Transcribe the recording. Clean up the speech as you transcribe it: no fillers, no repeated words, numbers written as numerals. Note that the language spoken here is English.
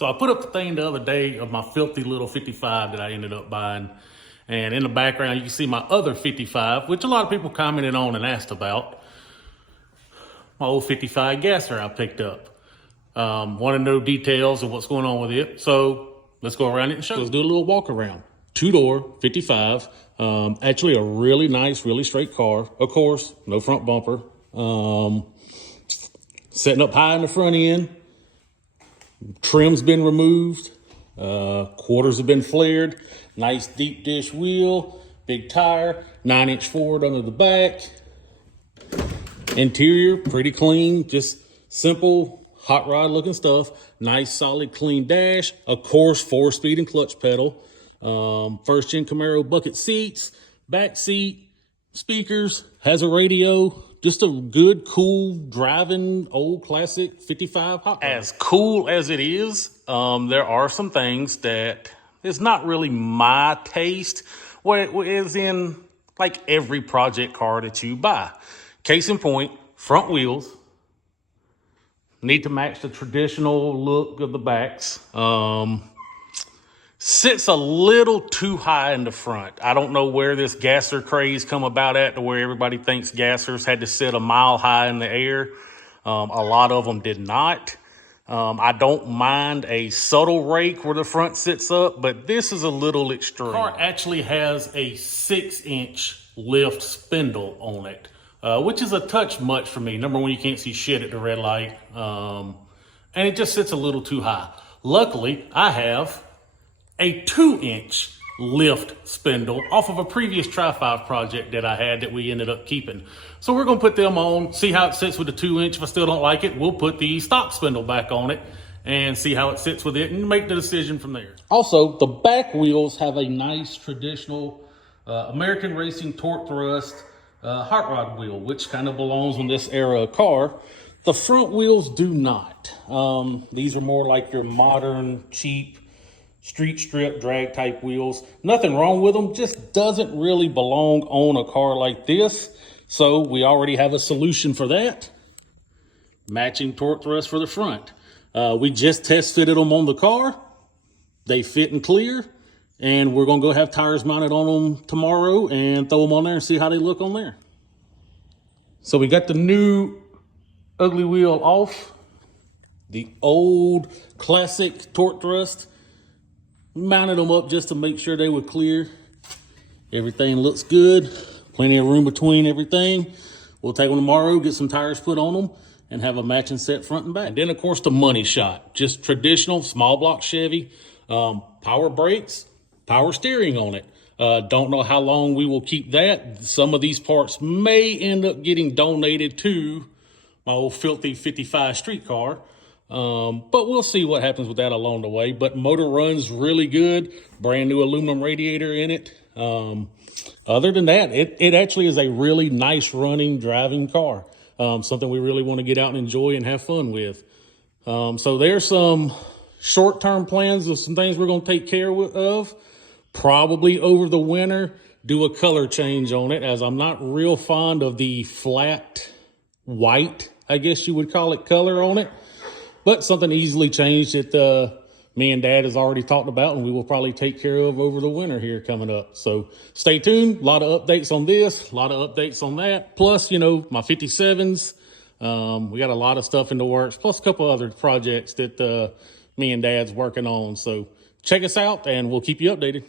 So I put up the thing the other day of my filthy little 55 that I ended up buying. And in the background, you can see my other 55, which a lot of people commented on and asked about. My old 55 gasser I picked up. Want to know details of what's going on with it. So let's go around it and show you. Let's do a little walk around. 2-door, 55. Actually a really nice, really straight car. Of course, no front bumper. Setting up high in the front end. Trim's been removed. Quarters have been flared. Nice deep dish wheel. Big tire. 9-inch Ford under the back. Interior, pretty clean. Just simple, hot rod looking stuff. Nice, solid, clean dash. Of course, 4-speed and clutch pedal. First gen Camaro bucket seats. Back seat. Speakers. Has a radio. Just a good, cool, driving, old, classic 55 hot rod. As cool as it is, there are some things that is not really my taste, where it is in, like, every project car that you buy. Case in point, front wheels. Need to match the traditional look of the backs. Sits a little too high in the front. I don't know where this gasser craze come about at, to where everybody thinks gassers had to sit a mile high in the air. A lot of them did not. I don't mind a subtle rake where the front sits up, but this is a little extreme. The car actually has a 6-inch lift spindle on it, which is a touch much for me. Number one, you can't see shit at the red light, and it just sits a little too high. Luckily, I have a 2-inch lift spindle off of a previous Tri-5 project that I had that we ended up keeping. So we're gonna put them on, see how it sits with the 2-inch. If I still don't like it, we'll put the stock spindle back on it and see how it sits with it and make the decision from there. Also, the back wheels have a nice traditional American Racing torque thrust hot rod wheel, which kind of belongs in this era of car. The front wheels do not. These are more like your modern, cheap, street strip drag type wheels. Nothing wrong with them, just doesn't really belong on a car like this. So we already have a solution for that. Matching torque thrust for the front. We just test fitted them on the car. They fit and clear. And we're gonna go have tires mounted on them tomorrow and throw them on there and see how they look on there. So we got the new ugly wheel off. The old classic torque thrust. Mounted them up just to make sure they were clear. Everything looks good. Plenty of room between everything. We'll take them tomorrow, get some tires put on them, and have a matching set front and back. And then, of course, the money shot. Just traditional small block Chevy. Power brakes, power steering on it. Don't know how long we will keep that. Some of these parts may end up getting donated to my old filthy 55 street car. But we'll see what happens with that along the way. But motor runs really good. Brand new aluminum radiator in it. Other than that, it actually is a really nice running, driving car. Something we really want to get out and enjoy and have fun with. So there's some short-term plans of some things we're going to take care of. Probably over the winter, do a color change on it, as I'm not real fond of the flat white, I guess you would call it, color on it. But something easily changed that me and Dad has already talked about, and we will probably take care of over the winter here coming up. So stay tuned. A lot of updates on this, a lot of updates on that. Plus, you know, my 57s. We got a lot of stuff in the works, plus a couple other projects that me and Dad's working on. So check us out, and we'll keep you updated.